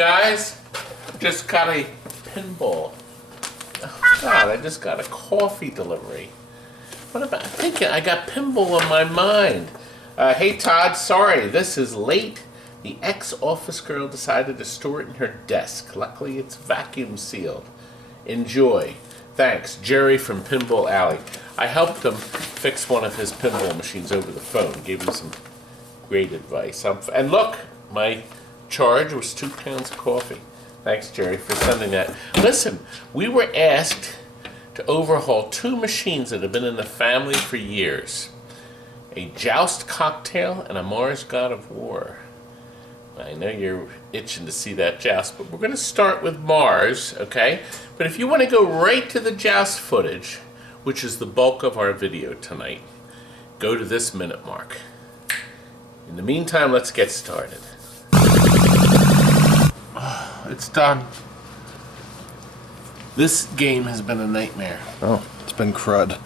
guys, just got a pinball. Oh God, I just got a coffee delivery. What about thinking? I got pinball on my mind. Hey Todd, sorry, this is late. The ex-office girl decided to store it in her desk. Luckily, it's vacuum sealed. Enjoy. Thanks, Jerry from Pinball Alley. I helped him fix one of his pinball machines over the phone. Gave him some great advice. And look, my charge was 2 pounds of coffee. Thanks, Jerry, for sending that. Listen, we were asked to overhaul 2 machines that have been in the family for years. A JOUST cocktail and a Mars God of War. I know you're itching to see that JOUST, but we're going to start with Mars, okay? But if you want to go right to the JOUST footage, which is the bulk of our video tonight, go to this minute mark. In the meantime, let's get started. Oh, it's done. This game has been a nightmare. Oh, it's been crud.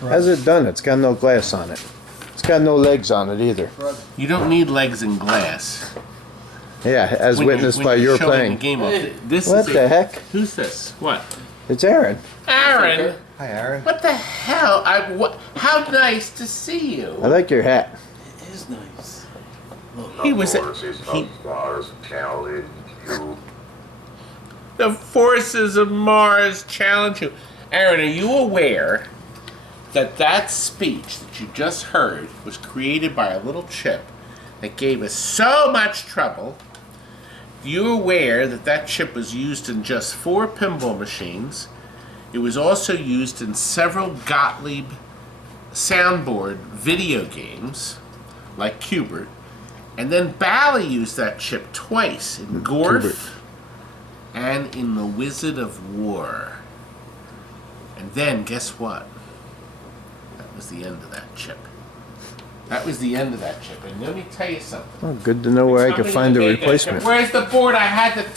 How's it done? It's got no glass on it. It's got no legs on it either. You don't need legs in glass. Yeah, as witnessed by your playing. The game What the heck? Who's this? What? It's Aaron. Aaron? Hi, Aaron. What the hell? How nice to see you. I like your hat. It is nice. He was The forces of Mars challenge you. Aaron, are you aware that that speech that you just heard was created by a little chip that gave us so much trouble? You aware that that chip was used in just 4 pinball machines? It was also used in several Gottlieb soundboard video games, like Qbert. And then Bally used that chip twice in Gorf and in The Wizard of War. And then, guess what? That was the end of that chip. That was the end of that chip. And let me tell you something. Oh, good to know where I can find a replacement. Where's the board? I had the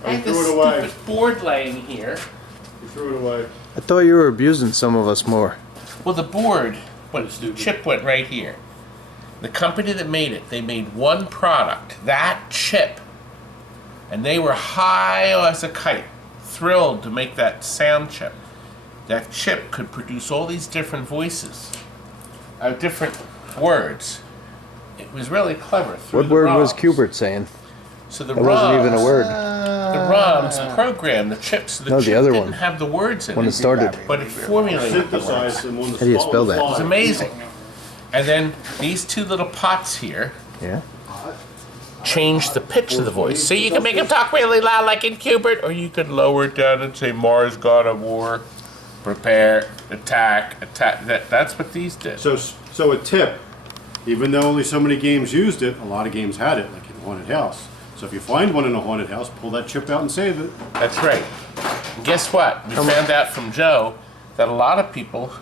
stupid board laying here. You threw it away. I thought you were abusing some of us more. Well, the board, the chip went right here. The company that made it, they made one product, that chip. And they were high as a kite, thrilled to make that sound chip. That chip could produce all these different voices, different words. It was really clever. What word was Qbert saying? So the That wasn't even a word. The ROMs programmed the chips. So the No, chip the other didn't one. have the words in When it started. but it formulated the words. Synthesized them on the How do you spell that? It was amazing. And then these 2 little pots here Yeah? change the pitch of the voice. So you can make them talk really loud like in Qbert, or you could lower it down and say Mars God of War, prepare, attack, attack. That's what these did. So a tip, even though only so many games used it, a lot of games had it, like in a haunted house. So if you find one in a haunted house, pull that chip out and save it. That's right. And guess what? We found out from Joe that a lot of people,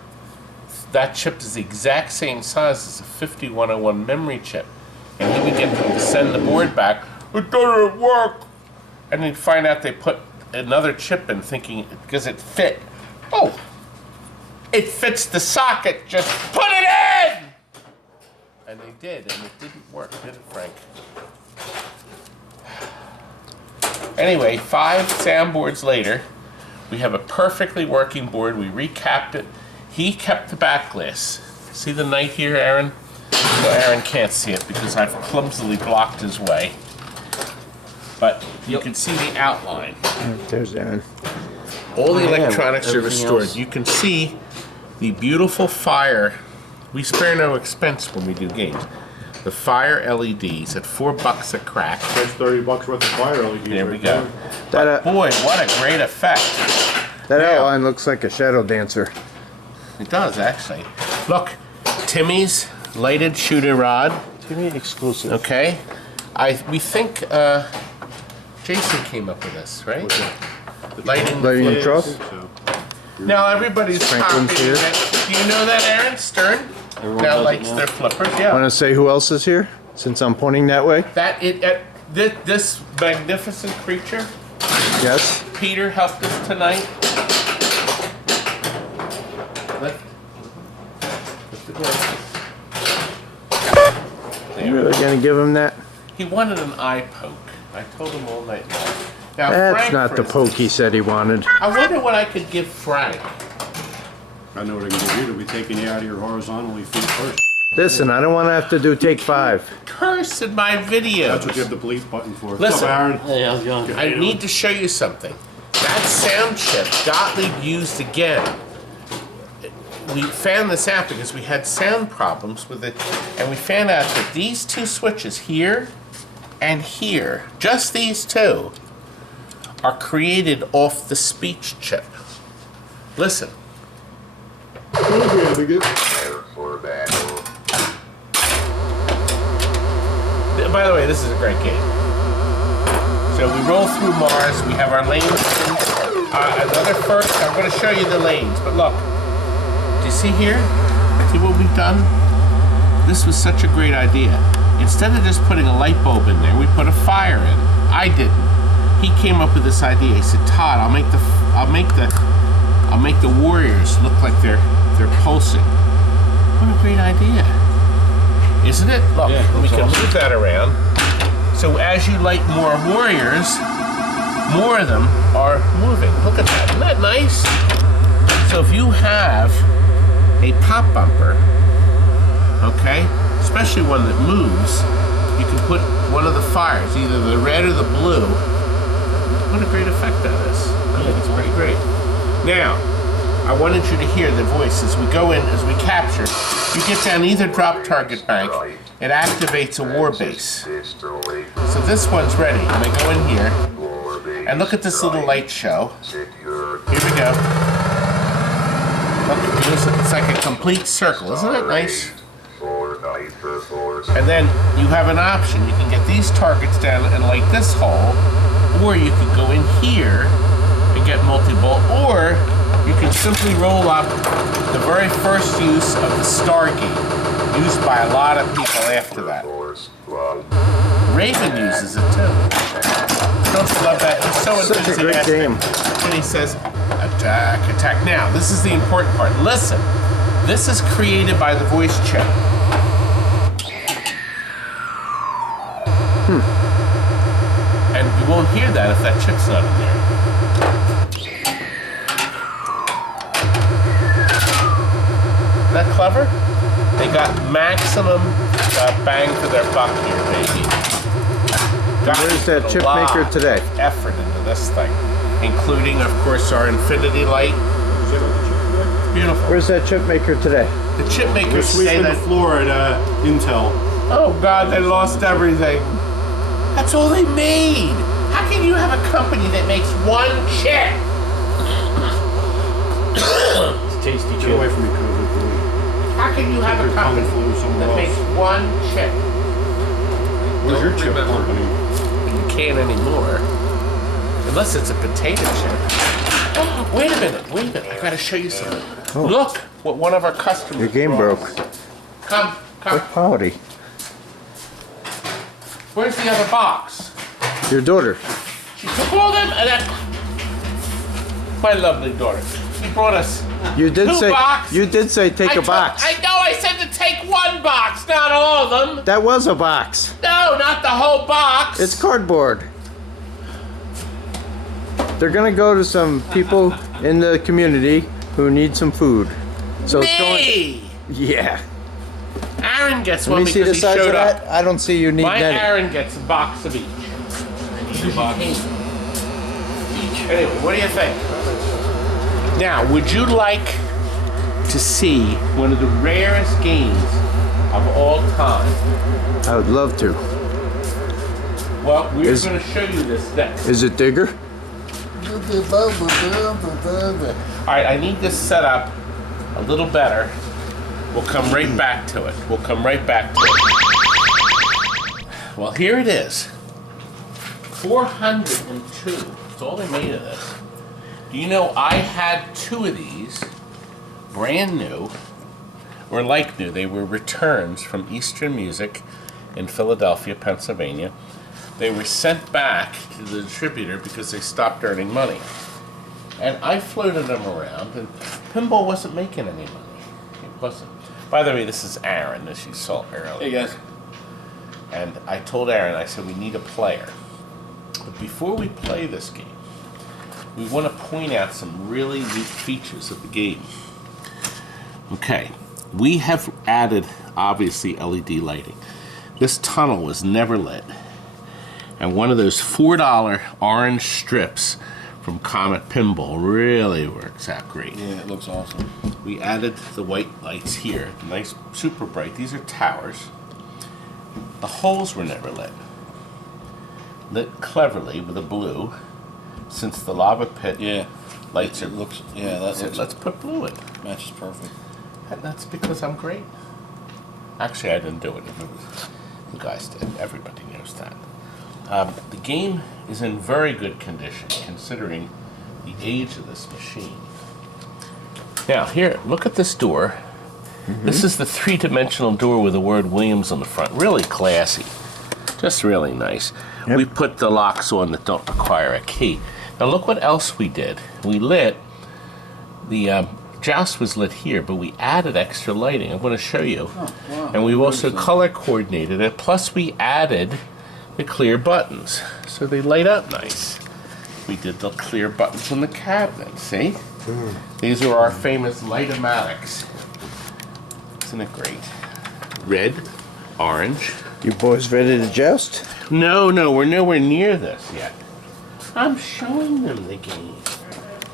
that chip is the exact same size as a 5101 memory chip. And he would get them to send the board back, it doesn't work. And they'd find out they put another chip in thinking, because it fit. Oh, it fits the socket, just put it in! And they did, and it didn't work, did it, Frank? Anyway, 5 soundboards later, we have a perfectly working board. We recapped it. He kept the back glass. See the knight here, Aaron? Well, Aaron can't see it because I've clumsily blocked his way. But you can see the outline. There's Aaron. All the electronics are Everything restored. else. You can see the beautiful fire. We spare no expense when we do games. The fire LEDs at $4 a crack. That's $30 worth of fire LEDs. There we right go. there. Boy, what a great effect. That Now- outline looks like a shadow dancer. It does, actually. Look, Timmy's lighted shooter rod. Timmy exclusive. Okay. We think Jason came up with this, right? Lighting Lighting the truck. So, Now everybody's Franklin's copying here. it. Do you know that, Aaron? Stern now lights their flippers. Yeah. Want to say who else is here? Since I'm pointing that way? This magnificent creature. Yes. Peter helped us tonight. Lift the glass. You really gonna give him that? He wanted an eye poke. I told him all night long. Now, That's Frank, not for the instance, poke he said he wanted. I wonder what I could give Frank. I know what I'm going to do. They'll be taking you out of your horizontally feet first. Listen, I don't want to have to do take 5. Curse in my videos. That's what you have the bleep button for. Listen. What's up, Aaron? Hey, how's it going? I need to show you something. That sound chip Gottlieb used again. We found this out because we had sound problems with it, and we found out that these two switches here and here, just these two, are created off the speech chip. Listen. By the way, this is a great game. So we roll through Mars, we have our lanes. Another first, I'm going to show you the lanes, but look. Do you see here? See what we've done? This was such a great idea. Instead of just putting a light bulb in there, we put a fire in. I didn't. He came up with this idea. He said, "Todd, I'll make the warriors look like they're pulsing." What a great idea, isn't it? Look, Yeah, we can awesome. move that around. So as you light more warriors, more of them are moving. Look at that. Isn't that nice? So if you have a pop bumper, okay, especially one that moves, you can put one of the fires, either the red or the blue. What a great effect that is. I think it's pretty great. Now, I wanted you to hear the voice as we go in, as we capture. You get down either drop target bank, it activates a war base. So this one's ready. And I go in here, and look at this little light show. Here we go. Look, it's like a complete circle. Isn't that nice? And then you have an option. You can get these targets down and light this hole, or you could go in here and get multi-bolt, or you can simply roll up the very first use of the Stargate, used by a lot of people after that. Raven uses it too. Don't you love that? He's so Such a great enthusiastic game. when he says, "Attack, attack." Now, this is the important part. Listen, this is created by the voice chip. And you won't hear that if that chip's not in there. Isn't that clever? They got maximum bang for their buck here, baby. Where's that chip Lot maker today? of effort into this thing, including, of course, our infinity light. Beautiful. Where's that chip maker today? The chip We're makers say sweeping the that. floor at Intel. Oh God, they lost everything. That's all they made. How can you have a company that makes one chip? It's tasty Get away chip. from me, COVID. How can you have a Your tongue company flew somewhere that makes else. one chip? Where's your chip company? You can't anymore. Unless it's a potato chip. Oh, wait a minute. I gotta show you something. Oh. Look what one of our customers Your game brought broke. us. Come. What quality? Where's the other box? Your daughter. She took all them and that. My lovely daughter. She brought us You did two say boxes. you did say take I a took- box. I know, I said to take one box, not all of them. That was a box. No, not the whole box. It's cardboard. They're gonna go to some people in the community who need some food. So it's going. me. Yeah. Aaron gets Let one me see because the he size of showed that. up. I don't see you need My any. Aaron gets a box of each. Anyway, what do you think? Now, would you like to see one of the rarest games of all time? I would love to. Well, we're Is- going to show you this next. Is it Digger? All right, I need this set up a little better. We'll come right back to it. Well, here it is. 402. That's all they made of this. Do you know I had two of these, brand new, or like new. They were returns from Eastern Music in Philadelphia, Pennsylvania. They were sent back to the distributor because they stopped earning money. And I floated them around, and Pinball wasn't making any money. It wasn't. By the way, this is Aaron, as you saw earlier. Hey guys. And I told Aaron, I said, we need a player. But before we play this game, we want to point out some really neat features of the game. Okay, we have added, obviously, LED lighting. This tunnel was never lit. And one of those $4 orange strips from Comet Pinball really works out great. Yeah, it looks awesome. We added the white lights here, nice, super bright. These are towers. The holes were never lit. Lit cleverly with a blue, since the lava pit lights It are. looks, yeah, that looks, Let's put blue in. matches perfect. And that's because I'm great. Actually, I didn't do it. You guys did. Everybody knows that. The game is in very good condition, considering the age of this machine. Now, here, look at this door. This is the three-dimensional door with the word Williams on the front. Really classy. Just really nice. Yep. We put the locks on that don't require a key. Now, look what else we did. We lit the joust was lit here, but we added extra lighting. I'm going to show you. Oh, wow. And we've also color coordinated it. Plus, we added the clear buttons, so they light up nice. We did the clear buttons on the cabinet. See? These are our famous light-o-matics. Isn't it great? Red, orange. You boys ready to joust? No, we're nowhere near this yet. I'm showing them the game.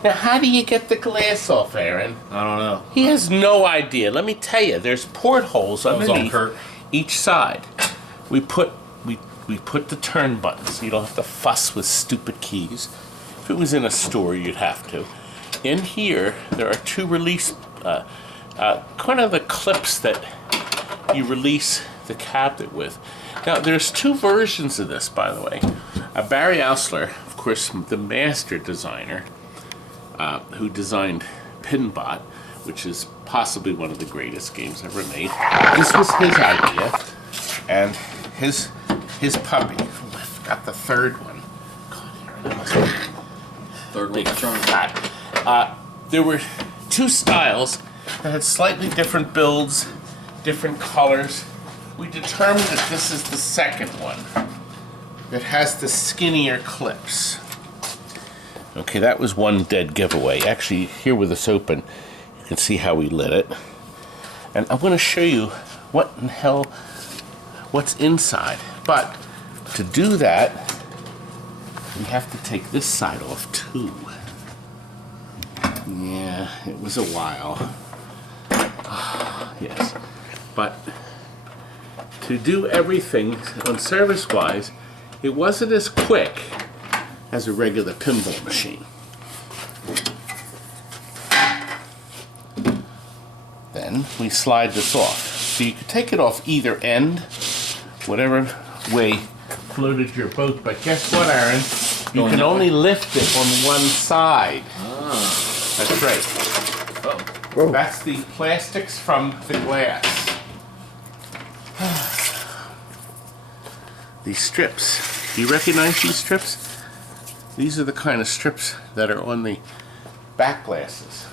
Now, how do you get the glass off, Aaron? I don't know. He has no idea. Let me tell you, there's portholes was on underneath Kurt. each side. We put the turn buttons, so you don't have to fuss with stupid keys. If it was in a store, you'd have to. In here, there are two release, kind of the clips that you release the cabinet with. Now, there's two versions of this, by the way. Barry Oursler, of course, the master designer, who designed PINBOT, which is possibly one of the greatest games ever made. This was his idea, and his puppy. Oh, I forgot the third one. God, Third big one, Charlie. fat. There were two styles that had slightly different builds, different colors. We determined that this is the second one that has the skinnier clips. Okay, that was one dead giveaway. Actually, here with this open, you can see how we lit it. And I'm going to show you what in hell, what's inside. But to do that, we have to take this side off too. Yeah, it was a while. Yes, but to do everything on service-wise, it wasn't as quick as a regular pinball machine. Then we slide this off. So you could take it off either end, whatever way floated your boat. But guess what, Aaron? You can only lift it on one side. That's right. Whoa. That's the plastics from the glass. These strips. Do you recognize these strips? These are the kind of strips that are on the back glasses.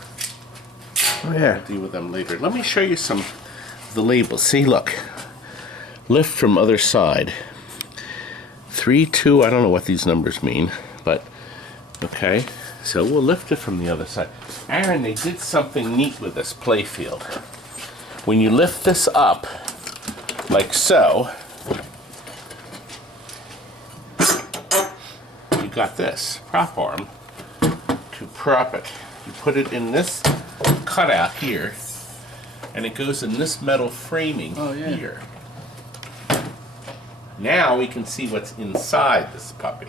Oh, yeah. I'll deal with them later. Let me show you some of the labels. See, look. Lift from other side. 3, 2, I don't know what these numbers mean, but okay. So we'll lift it from the other side. Aaron, they did something neat with this playfield. When you lift this up, like so, you got this prop arm to prop it. You put it in this cutout here, and it goes in this metal framing here. Now we can see what's inside this puppy.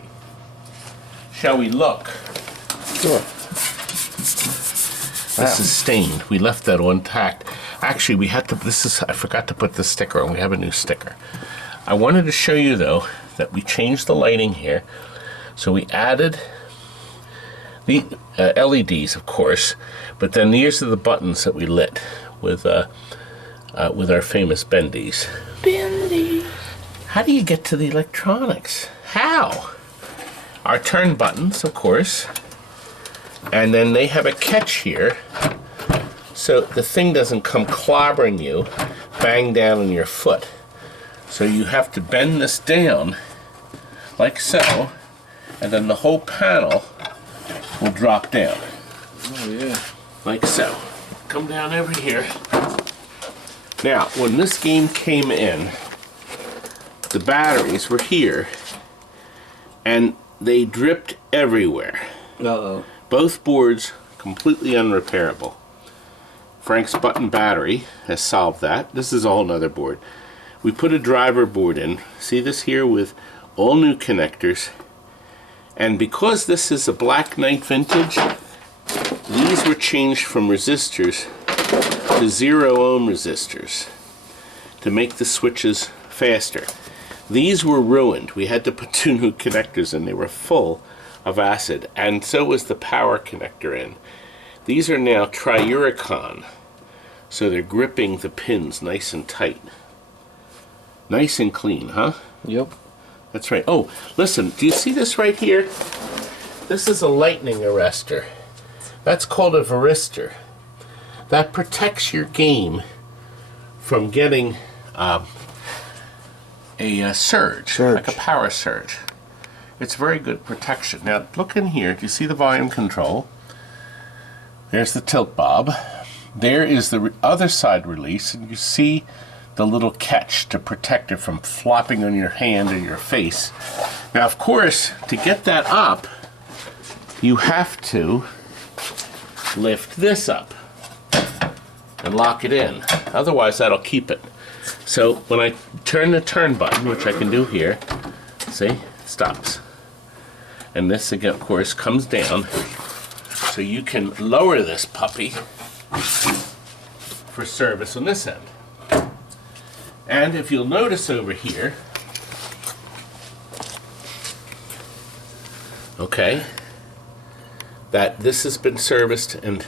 Shall we look? Sure. This is stained. We left that intact. Actually, we had to, I forgot to put this sticker on. We have a new sticker. I wanted to show you, though, that we changed the lighting here. So we added the LEDs, of course, but then these are the buttons that we lit with our famous bendies. Bendy. How do you get to the electronics? How? Our turn buttons, of course, and then they have a catch here, so the thing doesn't come clobbering you, bang down on your foot. So you have to bend this down like so, and then the whole panel will drop down. Oh yeah. Like so. Come down over here. Now, when this game came in, the batteries were here, and they dripped everywhere. Uh-oh. Both boards completely unrepairable. Frank's button battery has solved that. This is a whole nother board. We put a driver board in. See this here with all new connectors. And because this is a Black Knight vintage, these were changed from resistors to 0 ohm resistors to make the switches faster. These were ruined. We had to put 2 new connectors in. They were full of acid, and so was the power connector in. These are now triuricon, so they're gripping the pins nice and tight. Nice and clean, huh? Yep. That's right. Oh, listen, do you see this right here? This is a lightning arrestor. That's called a varistor. That protects your game from getting a surge, like a power surge. It's very good protection. Now, look in here. Do you see the volume control? There's the tilt bob. There is the other side release, and you see the little catch to protect it from flopping on your hand or your face. Now, of course, to get that up, you have to lift this up and lock it in. Otherwise, that'll keep it. So when I turn the turn button, which I can do here, see, it stops. And this, again, of course, comes down. So you can lower this puppy for service on this end. And if you'll notice over here, okay, that this has been serviced and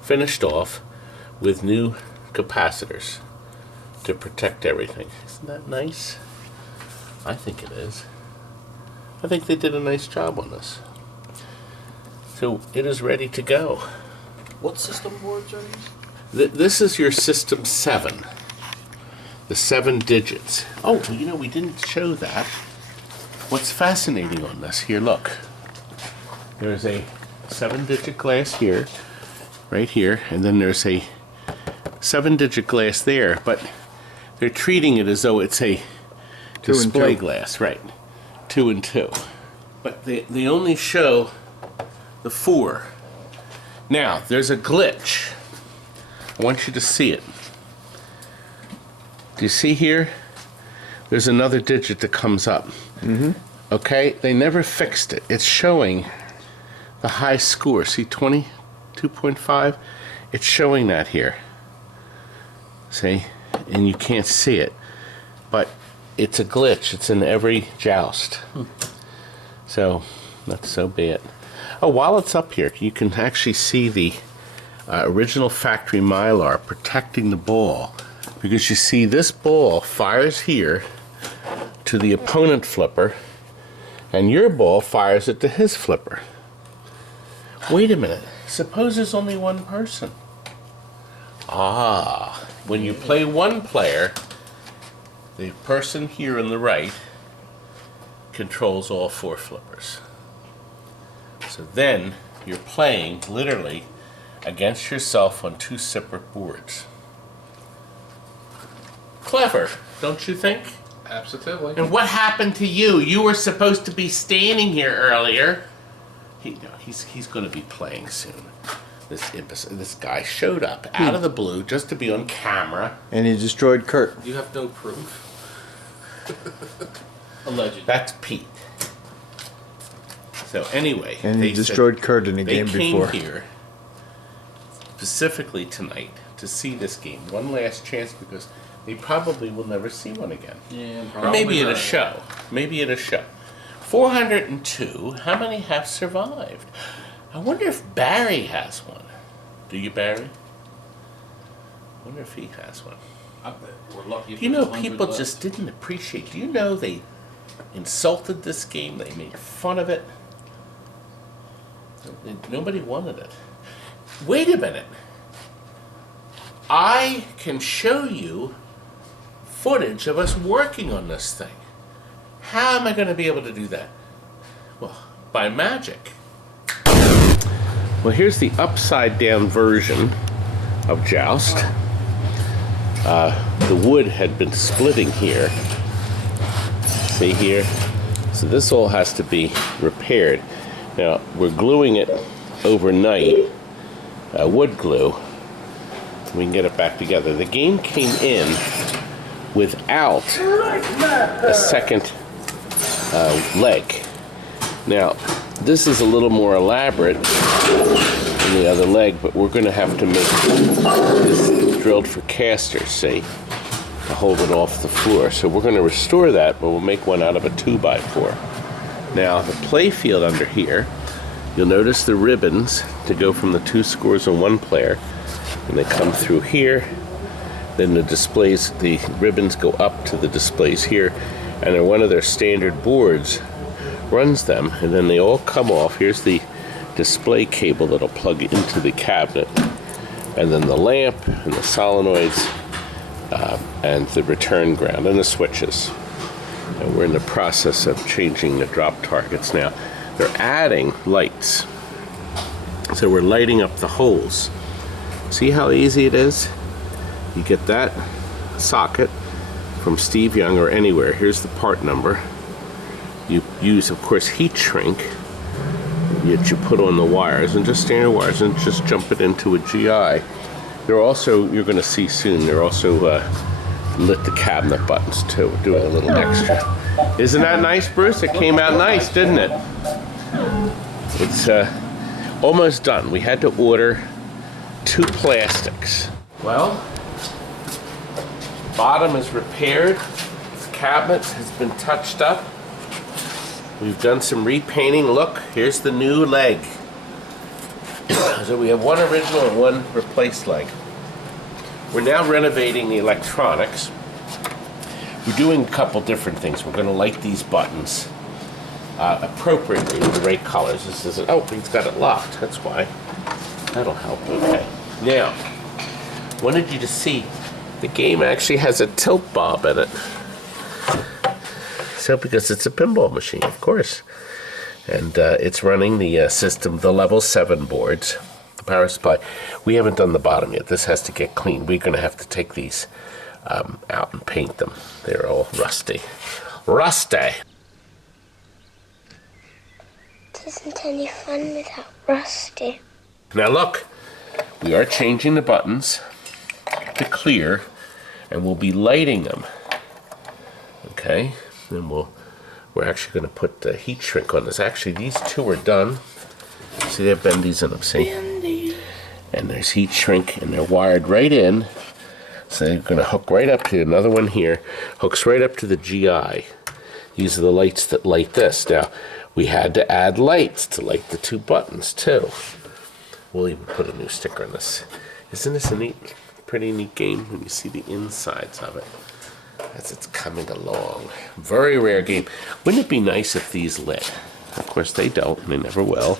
finished off with new capacitors to protect everything. Isn't that nice? I think it is. I think they did a nice job on this. So it is ready to go. What system boards are these? This is your System 7. The 7 digits. Oh, you know, we didn't show that. What's fascinating on this, here, look. There's a 7-digit glass here, right here, and then there's a 7-digit glass there, but they're treating it as though it's a display glass, right? 2 and 2. But they only show the 4. Now, there's a glitch. I want you to see it. Do you see here? There's another digit that comes up. Mm-hmm. Okay, they never fixed it. It's showing the high score. See, 22.5? It's showing that here. See? And you can't see it. But it's a glitch. It's in every joust. So, not so bad. Oh, while it's up here, you can actually see the original factory Mylar protecting the ball. Because you see, this ball fires here to the opponent flipper, and your ball fires it to his flipper. Wait a minute. Suppose there's only one person. Ah, when you play one player, the person here on the right controls all 4 flippers. So then you're playing literally against yourself on 2 separate boards. Clever, don't you think? Absolutely. And what happened to you? You were supposed to be standing here earlier. He's going to be playing soon. This guy showed up out of the blue just to be on camera. And he destroyed Kurt. You have no proof. Allegedly. That's Pete. So anyway, And he destroyed Kurt in a game before. They came here specifically tonight to see this game. One last chance, because they probably will never see one again. Yeah, Maybe at a show. Maybe at a show. 402. How many have survived? I wonder if Barry has one. Do you, Barry? I wonder if he has one. I bet we're lucky if You know, there's 100 people left. just didn't appreciate. Do you know they insulted this game? They made fun of it. Nobody wanted it. Wait a minute. I can show you footage of us working on this thing. How am I going to be able to do that? Well, by magic. Well, here's the upside down version of Joust. The wood had been splitting here. See here? So this all has to be repaired. Now, we're gluing it overnight, wood glue. We can get it back together. The game came in without a second leg. Now, this is a little more elaborate than the other leg, but we're going to have to make this drilled for casters, see, to hold it off the floor. So we're going to restore that, but we'll make one out of a 2x4. Now, the playfield under here, you'll notice the ribbons to go from the 2 scores on one player, and they come through here. Then the displays, the ribbons go up to the displays here, and then one of their standard boards runs them, and then they all come off. Here's the display cable that'll plug into the cabinet, and then the lamp and the solenoids and the return ground and the switches. And we're in the process of changing the drop targets now. They're adding lights, so we're lighting up the holes. See how easy it is? You get that socket from Steve Young or anywhere. Here's the part number. You use, of course, heat shrink that you put on the wires, and just standard wires, and just jump it into a GI. They're also, you're going to see soon, they're also lit the cabinet buttons too, doing a little extra. Isn't that nice, Bruce? It came out nice, didn't it? It's almost done. We had to order 2 plastics. Well, the bottom is repaired. The cabinet has been touched up. We've done some repainting. Look, here's the new leg. So we have one original and one replaced leg. We're now renovating the electronics. We're doing a couple different things. We're going to light these buttons appropriately with the right colors. This is oh, he's got it locked. That's why. That'll help. Okay. Now, wanted you to see the game actually has a tilt bob in it. So because it's a pinball machine, of course. And it's running the system, the level 7 boards, the power supply. We haven't done the bottom yet. This has to get cleaned. We're going to have to take these out and paint them. They're all rusty. Rusty! It isn't any fun without Rusty. Now look, we are changing the buttons to clear, and we'll be lighting them. Okay, then we're actually going to put the heat shrink on this. Actually, these 2 are done. See, they have bendies in them, see? And there's heat shrink, and they're wired right in. So they're going to hook right up to another one here. Hooks right up to the GI. These are the lights that light this. Now, we had to add lights to light the 2 buttons, too. We'll even put a new sticker on this. Isn't this a neat, pretty neat game when you see the insides of it as it's coming along? Very rare game. Wouldn't it be nice if these lit? Of course they don't, and they never will.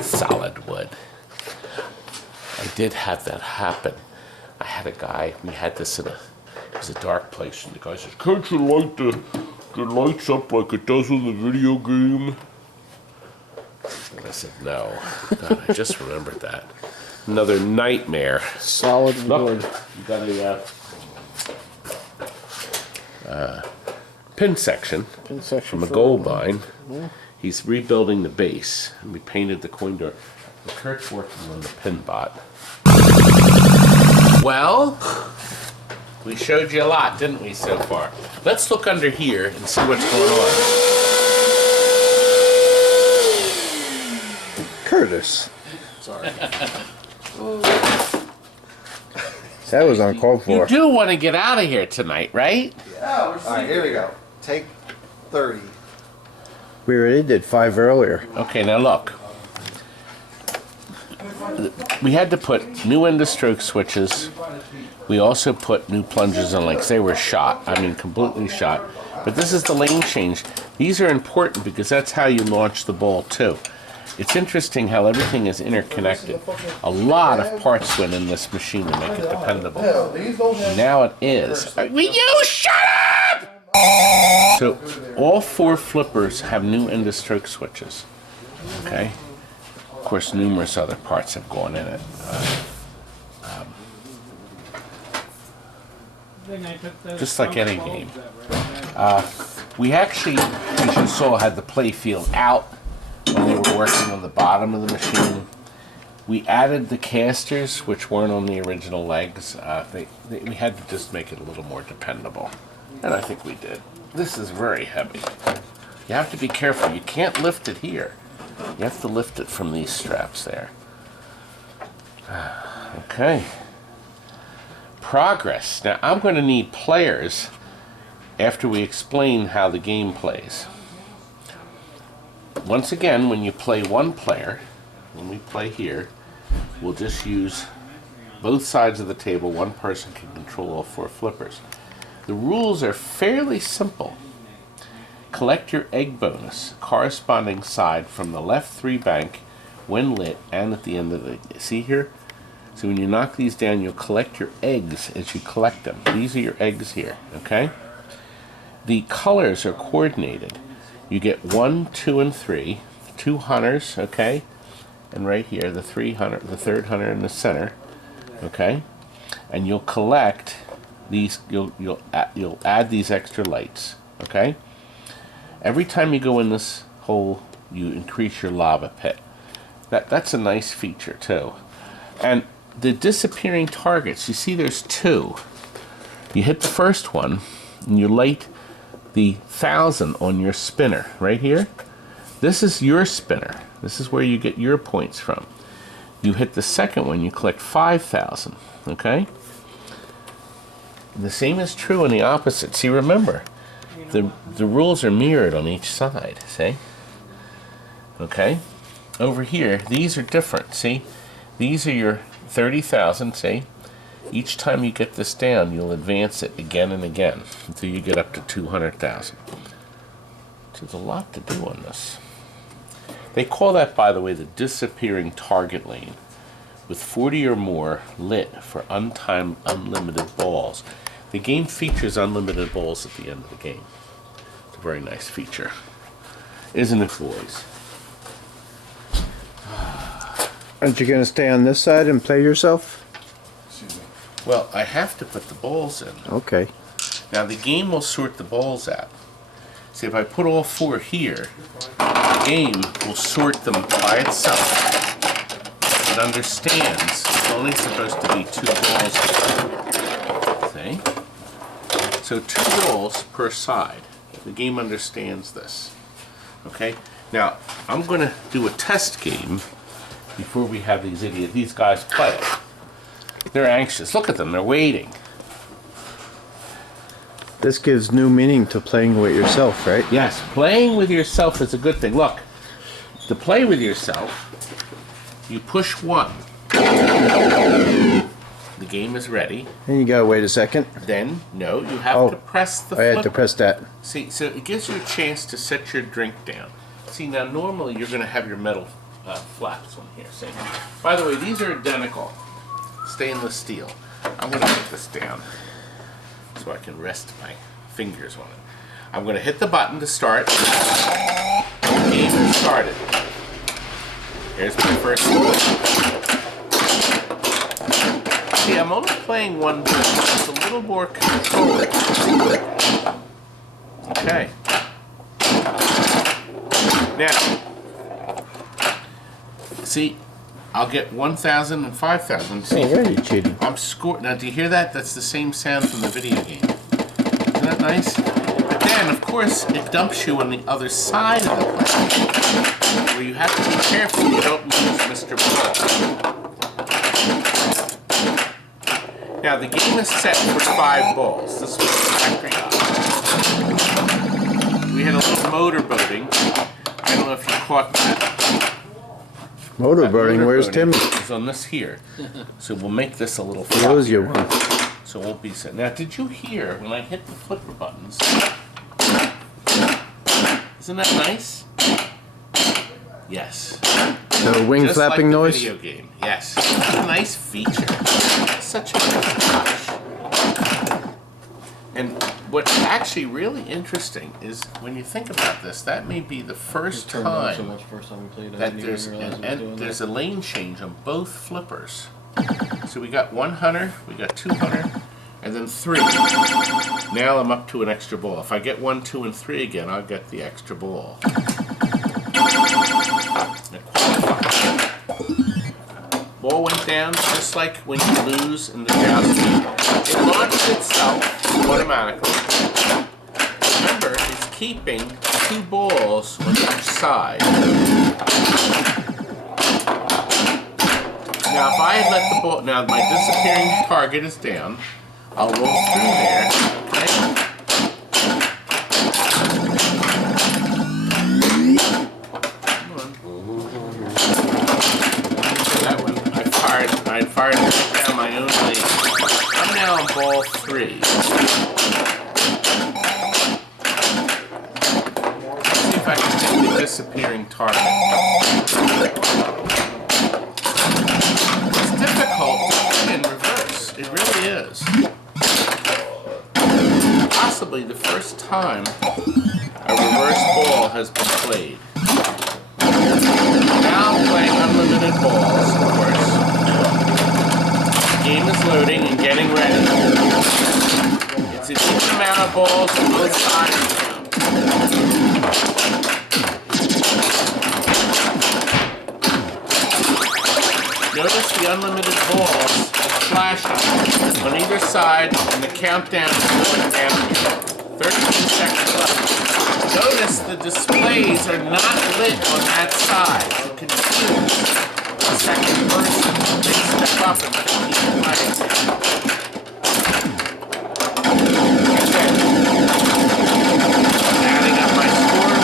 Solid wood. I did have that happen. I had a guy, we had this in it was a dark place, and the guy says, "Can't you light the lights up like it does in the video game?" And I said, "No." God, I just remembered that. Another nightmare. Solid wood. You got a pin section from a gold mine. Yeah. He's rebuilding the base, and we painted the coin door. Kurt's working on the PINBOT. Well, we showed you a lot, didn't we, so far? Let's look under here and see what's going on. Curtis. Sorry. That was uncalled You for. do want to get out of here tonight, right? All right, here we go. Take 30. We already did 5 earlier. Okay, now look. We had to put new end of stroke switches. We also put new plungers on legs. They were shot. I mean, completely shot. But this is the lane change. These are important because that's how you launch the ball too. It's interesting how everything is interconnected. A lot of parts went in this machine to make it dependable. Now it is. Will you shut up? So all 4 flippers have new end-of-stroke switches. Okay. Of course, numerous other parts have gone in it. Just like any game. We actually, as you saw, had the playfield out when we were working on the bottom of the machine. We added the casters, which weren't on the original legs. We had to just make it a little more dependable. And I think we did. This is very heavy. You have to be careful. You can't lift it here. You have to lift it from these straps there. Okay. Progress. Now, I'm going to need players after we explain how the game plays. Once again, when you play one player, when we play here, we'll just use both sides of the table. One person can control all 4 flippers. The rules are fairly simple. Collect your egg bonus, corresponding side from the left 3 bank when lit and at the end of the... See here? So when you knock these down, you'll collect your eggs as you collect them. These are your eggs here, okay? The colors are coordinated. You get 1, 2, and 3. 2 hunters, okay? And right here, the 3 hunter, the 3rd hunter in the center, okay? And you'll collect these. You'll add these extra lights, okay? Every time you go in this hole, you increase your lava pit. That's a nice feature too. And the disappearing targets, you see there's 2. You hit the first one, and you light the 1,000 on your spinner, right here. This is your spinner. This is where you get your points from. You hit the second one, you collect 5,000, okay? And the same is true on the opposite. See, remember, the rules are mirrored on each side, see? Okay? Over here, these are different, see? These are your 30,000, see? Each time you get this down, you'll advance it again and again until you get up to 200,000. There's a lot to do on this. They call that, by the way, the disappearing target lane, with 40 or more lit for untimed unlimited balls. The game features unlimited balls at the end of the game. It's a very nice feature. Isn't it, boys? Aren't you going to stay on this side and play yourself? Well, I have to put the balls in. Okay. Now the game will sort the balls out. See, if I put all 4 here, the game will sort them by itself. It understands it's only supposed to be 2 balls. See? So 2 balls per side. The game understands this. Okay? Now, I'm going to do a test game before we have these guys play it. They're anxious. Look at them. They're waiting. This gives new meaning to playing with yourself, right? Yes, playing with yourself is a good thing. Look, to play with yourself, you push 1. The game is ready. And you gotta wait a second. Then, no, you have to press the I had to flipper. press that. See, so it gives you a chance to set your drink down. See, now normally you're going to have your metal flaps on here. See? By the way, these are identical. Stainless steel. I'm going to put this down so I can rest my fingers on it. I'm going to hit the button to start. The game has started. Here's my first one. See, I'm only playing one button. It's a little more controlled. Okay. Now, see, I'll get 1,000 and 5,000. See, Already cheating. I'm scored. Now, do you hear that? That's the same sound from the video game. Isn't that nice? But then, of course, it dumps you on the other side of the plane, where you have to be careful you don't lose Mr. Ball. Now, the game is set for 5 balls. This was the factory option. We had a little motor boating. I don't know if you caught that. Motorboating, where's Timmy? It's on this here. So we'll make this a little He owes you floppier. one. So it won't be set. Now, did you hear when I hit the flipper buttons? Isn't that nice? Yes. The wing Just flapping like the noise? video game. Yes. It's a nice feature. Such a nice touch. And what's actually really interesting is when you think about this, that may be the first Turned on so time much first time we played. I that didn't there's even realize it was doing there's that. a lane change on both flippers. So we got 1 hunter, we got 2 hunter, and then 3. Now I'm up to an extra ball. If I get 1, 2, and 3 again, I'll get the extra ball. Ball went down just like when you lose in the joust. It launched itself automatically. Remember, it's keeping 2 balls on each side. Now, if I had let the ball, now my disappearing target is down. I'll roll through there. Okay. That one. I fired and put down my own lead. I'm now on ball 3. Let's see if I can hit the disappearing target. It's difficult in reverse. It really is. Possibly the first time a reverse ball has been played. Now I'm playing unlimited balls, of course. The game is loading and getting ready. It's an even amount of balls on both sides. Notice the unlimited balls flashing on either side and the countdown is going down. 13 seconds left. Notice the displays are not lit on that side to confuse the second person. They step up and keep fighting. Adding up my score.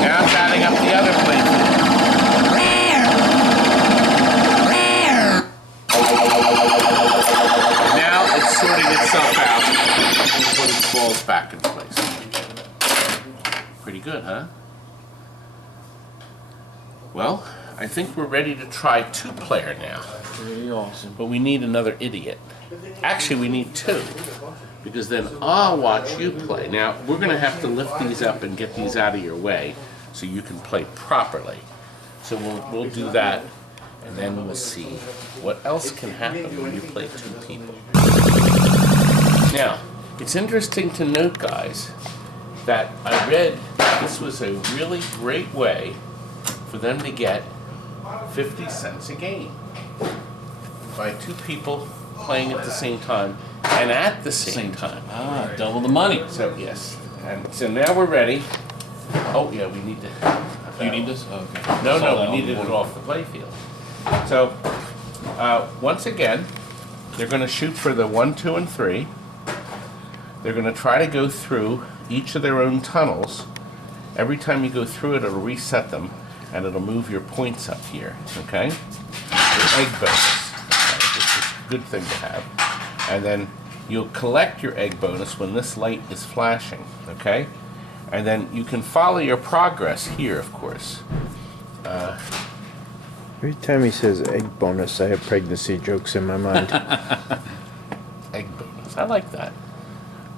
Now it's adding up the other plate. Now it's sorting itself out and putting its balls back in place. Pretty good, huh? Well, I think we're ready to try 2-player now. Pretty awesome. But we need another idiot. Actually, we need 2. Because then I'll watch you play. Now, we're going to have to lift these up and get these out of your way so you can play properly. So we'll do that, and then we'll see what else can happen when you play 2 people. Now, it's interesting to note, guys, that I read this was a really great way for them to get 50 cents a game by 2 people playing at the same time and at the same time. Ah, double the money. So yes, and so now we're ready. Oh yeah, we need to. You need this? Oh, okay. No, Saw that we on needed the it board. off the playfield. So once again, they're going to shoot for the 1, 2, and 3. They're going to try to go through each of their own tunnels. Every time you go through it, it'll reset them, and it'll move your points up here. Okay? Your egg bonus, okay, which is a good thing to have. And then you'll collect your egg bonus when this light is flashing. Okay? And then you can follow your progress here, of course. Every time he says egg bonus, I have pregnancy jokes in my mind. Egg bonus. I like that.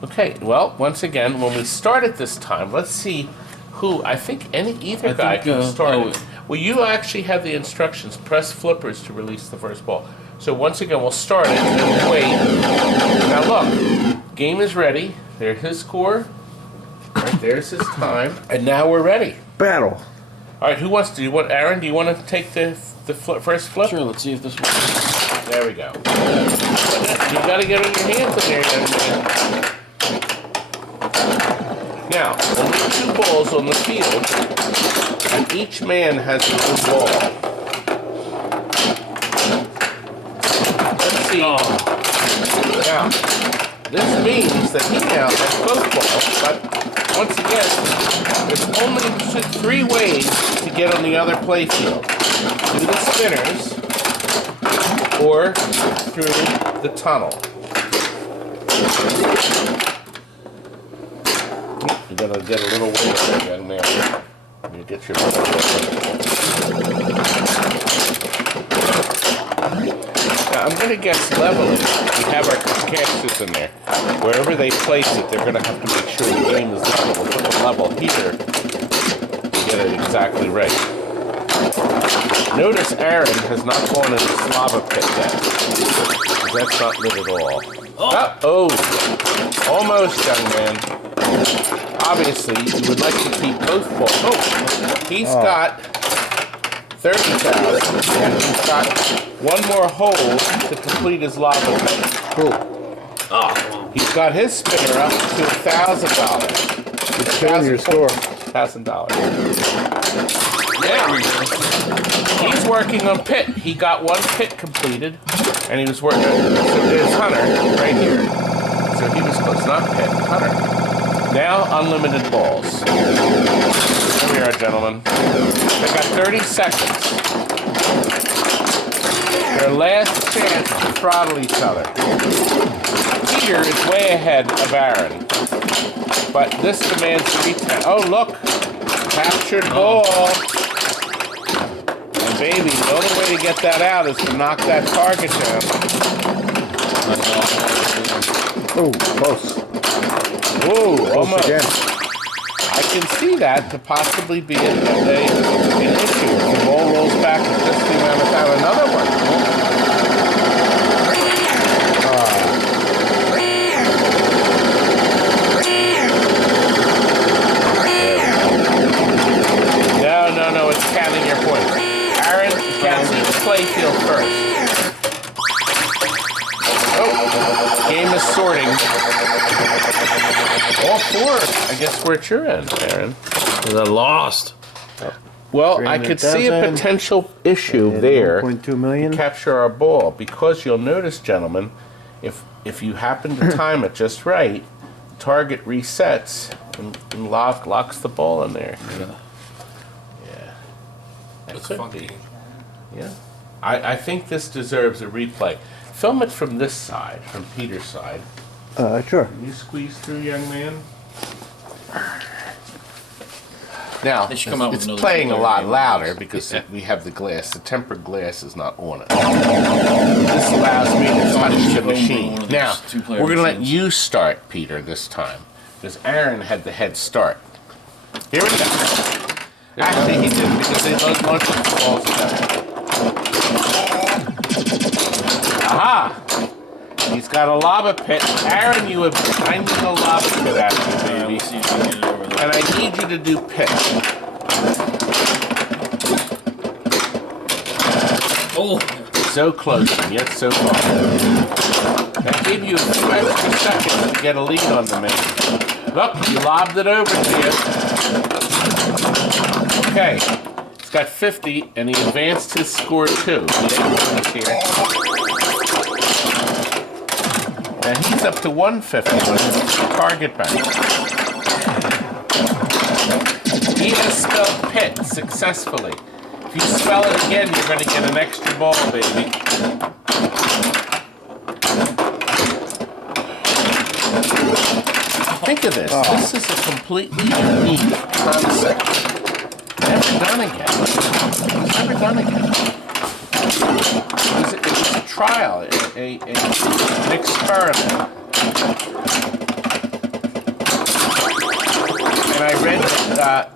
Okay, well, once again, when we start it this time, let's see who. I think either guy can start it. Well, you actually have the instructions. Press flippers to release the first ball. So once again, we'll start it and we'll wait. Now look, game is ready. There's his score. Right, there's his time. And now we're ready. Battle. All right, who wants to? Aaron, do you want to take the first flip? Sure, let's see if this works. There we go. You got to get on your hands in there, young man. Now, only 2 balls on the field, and each man has his own ball. Let's see. Now, this means that he now has both balls, but once again, there's only 3 ways to get on the other playfield. Through the spinners, or through the tunnel. You gotta get a little weight there, young man. You get your. Now, I'm gonna guess leveling. We have our casters in there. Wherever they place it, they're gonna have to make sure the game is level. We'll put the level here to get it exactly right. Notice Aaron has not gone in this lava pit yet. That's not lit at all. Oh, almost, young man. Obviously, you would like to keep both full. Oh, he's got 30,000, and he's got one more hole to complete his lava pit. Cool. He's got his spinner up to $1,000. It's showing your score. $1,000. Yeah. He's working on pit. He got one pit completed, and he was working. So there's Hunter right here. So he was close, not pit, Hunter. Now unlimited balls. Here we are, gentlemen. They got 30 seconds. Their last chance to throttle each other. Peter is way ahead of Aaron, but this demands 310. Oh, look, captured ball. And baby, the only way to get that out is to knock that target down. Oh, close. Whoa, Close almost. again. I can see that to possibly be an issue. If the ball rolls back at just the amount of time. Another one. No, it's counting your points. Aaron, counts each playfield first. Oh, game is sorting. All four, I guess, we're at your end, Aaron. I lost. Well, I could see a 300,000. potential issue there. 1.2 million. Capture our ball, because you'll notice, gentlemen, if you happen to time it just right, target resets and locks the ball in there. Yeah. That It's could funky. be. Yeah. I think this deserves a replay. Film it from this side, from Peter's side. Sure. Can you squeeze through, young man? Now, They should come out with it's another playing a two-player lot game. louder because we have the glass. The tempered glass is not on it. This allows me to touch the One machine. of these Now, two-player we're going to let machines. you start, Peter, this time. Because Aaron had the head start. Here we go. Actually, he didn't because they both launched the balls together. Aha! He's got a lava pit. Aaron, I need a lava pit after you, baby. See if I can get it over there. And I need you to do pit. Oh, So close and yet so far. That gave you a few extra seconds to get a lead on the man. Look, he lobbed it over to you. Okay. He's got 50 and he advanced his score too. Here. And he's up to 150 with his target bank. He has spelled pit successfully. If you spell it again, you're going to get an extra ball, baby. Think of this. This is a completely unique concept. Never done again. Never done again. It was a trial, an experiment. And I read that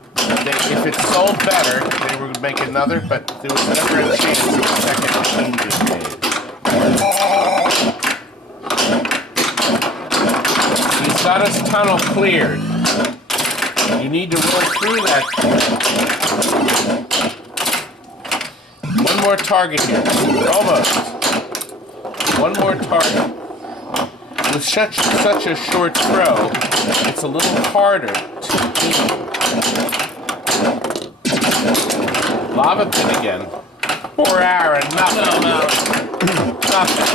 if it sold better, they would make another, but there was never a chance of a second machine being made. He's got his tunnel cleared. You need to roll through that. One more target here. Almost. One more target. With such a short throw, it's a little harder to aim. Lava pit again. Poor Aaron. Nothing. Nothing.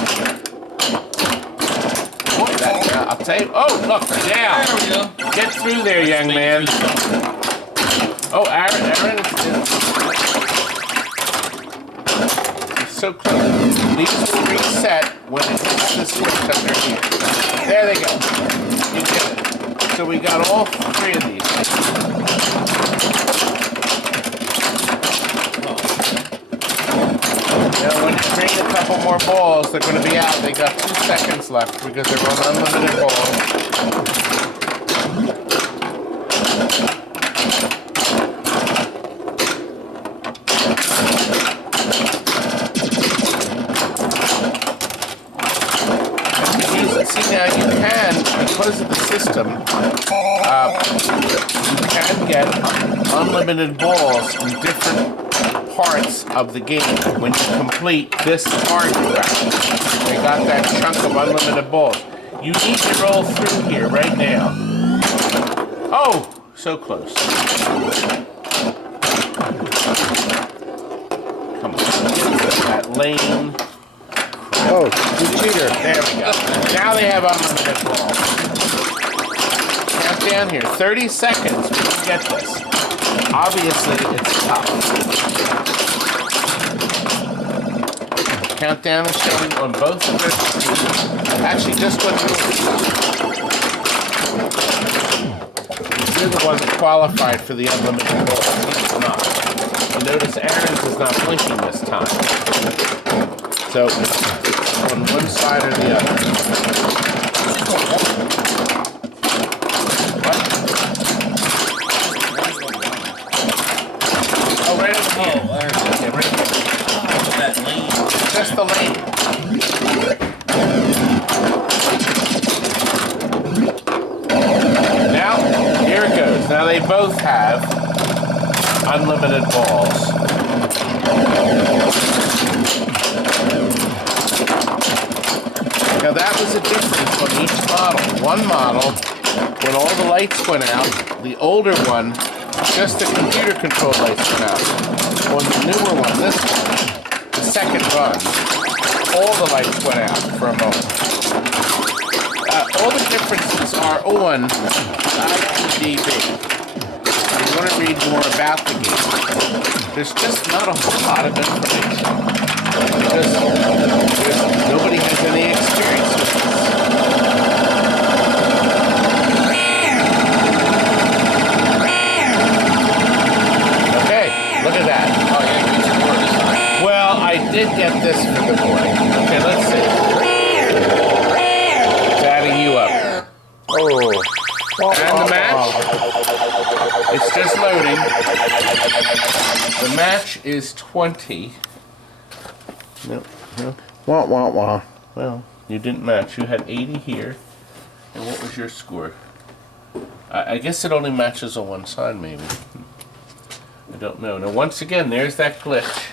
Boy, that, I'll tell you. Oh, look, down. there we go. Get through there, young man. Oh, Aaron is so close. These will reset when it hits this switch under here. There they go. You did it. So we got all 3 of these. Now when you bring a couple more balls, they're going to be out. They got 2 seconds left because they're on unlimited balls. See, now you can, because of the system, you can get unlimited balls in different parts of the game when you complete this target round. They got that chunk of unlimited balls. You need to roll through here right now. Oh, so close. Come on, that lane. Oh, you cheater. There we go. Now they have unlimited balls. Count down here. 30 seconds we can get this. Obviously, it's tough. Countdown is showing on both of their. Actually, just when you're the one that qualified for the unlimited balls. He's not. You notice Aaron's is not blinking this time. So it's on one side or the other. What? Oh, right over here. Okay, right here. That lane. Just the lane. Now, here it goes. Now they both have unlimited balls. Now that was a difference on each model. One model, when all the lights went out, the older one, just the computer controlled lights went out. On the newer one, this one, the second run, all the lights went out for a moment. All the differences are on IMDb. If you want to read more about the game, there's just not a whole lot of information. Because nobody has any experience with this. Okay, look at that. Oh, yeah, you some more this time. Well, I did get this for the morning. Okay, let's see. It's adding you up. Oh. And the match? It's just loading. The match is 20. No. Wah, wah, wah. Well, you didn't match. You had 80 here. And what was your score? I guess it only matches on one side, maybe. I don't know. Now, once again, there's that glitch.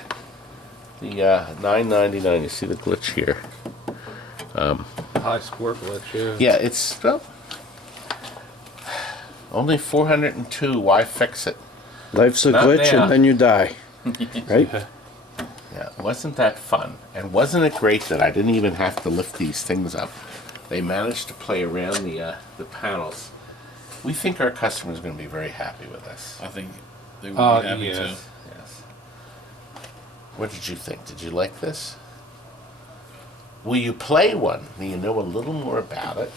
The $9.99. You see the glitch here. High score glitch, yeah. Yeah, it's well, only 402. Why fix it? Life's a Not glitch now. and then you die. Right? Yeah, wasn't that fun? And wasn't it great that I didn't even have to lift these things up? They managed to play around the panels. We think our customers are going to be very happy with us. I think they will be happy yes. too. Yes. What did you think? Did you like this? Will you play one? Do you know a little more about it?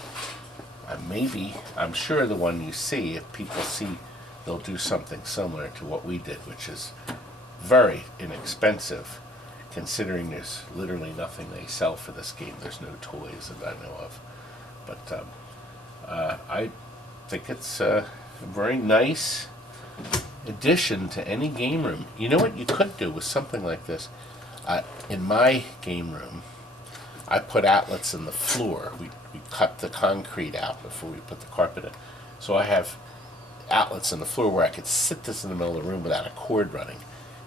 Maybe, I'm sure the one you see, if people see, they'll do something similar to what we did, which is very inexpensive, considering there's literally nothing they sell for this game. There's no toys that I know of. But I think it's a very nice addition to any game room. You know what you could do with something like this? In my game room, I put outlets in the floor. We cut the concrete out before we put the carpet in. So I have outlets in the floor where I could sit this in the middle of the room without a cord running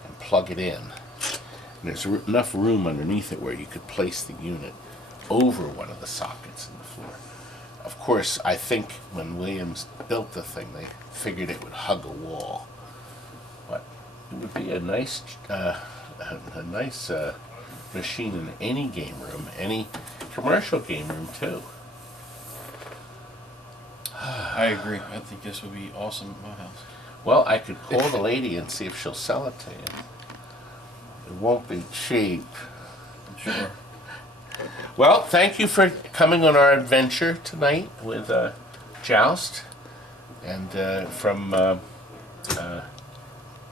and plug it in. And there's enough room underneath it where you could place the unit over one of the sockets in the floor. Of course, I think when Williams built the thing, they figured it would hug a wall. But it would be a nice machine in any game room, any commercial game room too. I agree. I think this would be awesome at my house. Well, I could call the lady and see if she'll sell it to you. It won't be cheap. I'm sure. Well, thank you for coming on our adventure tonight with Joust. and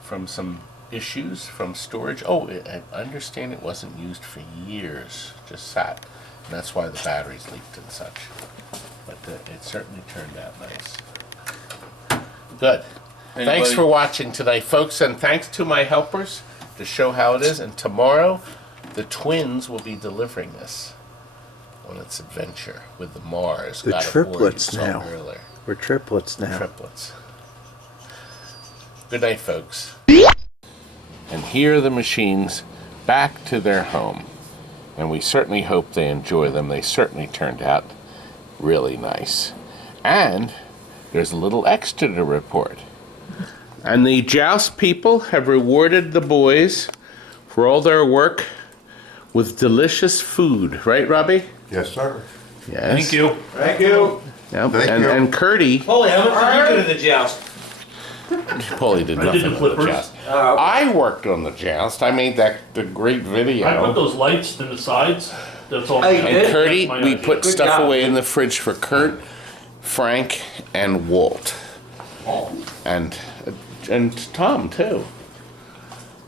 from some issues from storage. Oh, I understand it wasn't used for years, just sat, and that's why the batteries leaked and such. But it certainly turned out nice. Good. Thanks Anybody- for watching tonight, folks, and thanks to my helpers to show how it is. And tomorrow, the twins will be delivering this on its adventure with the Mars. The God of War you triplets saw now. earlier. We're triplets now. Triplets. Good night, folks. And here are the machines back to their home. And we certainly hope they enjoy them. They certainly turned out really nice. And there's a little extra to report. And the JOUST people have rewarded the boys for all their work with delicious food. Right, Robbie? Yes, sir. Yes. Thank you. Thank you. Yep. Thank and, you. and Curdy, Holy, how much did you do to the joust? Paulie did nothing the with the flippers. JOUST. I worked on the JOUST. I made the great video. I put those lights to the sides. That's all. Hey, And Curdy, My we idea. put Good stuff job. away in the fridge for Kurt, Frank, and Walt, and Tom too.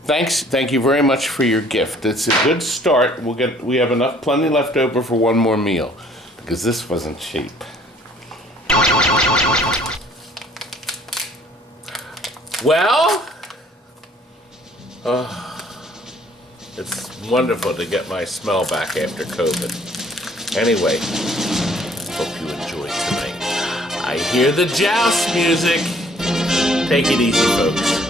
Thank you very much for your gift. It's a good start. We have plenty left over for one more meal, because this wasn't cheap. Well, it's wonderful to get my smell back after COVID. Anyway, hope you enjoyed tonight. I hear the JOUST music. Take it easy, folks.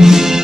Thank you.